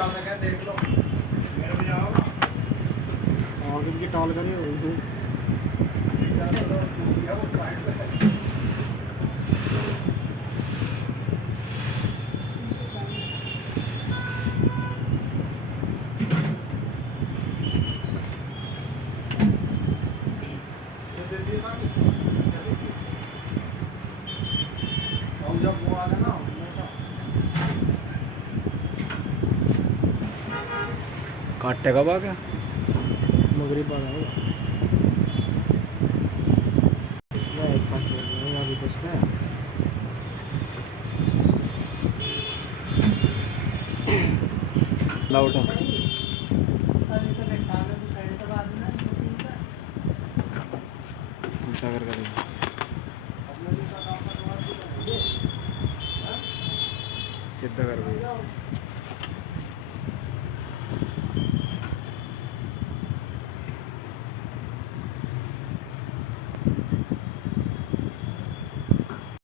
जा सके देख लो मेरे में जाओ और जिनकी टॉल करिए वही वो साइड पे जब वो आ जाना काटे कब आ गया मगरी पर आएगा इसमें एक पाँच अभी तो इसमें लाउट ऊंचा कर करेंगे सीधा कर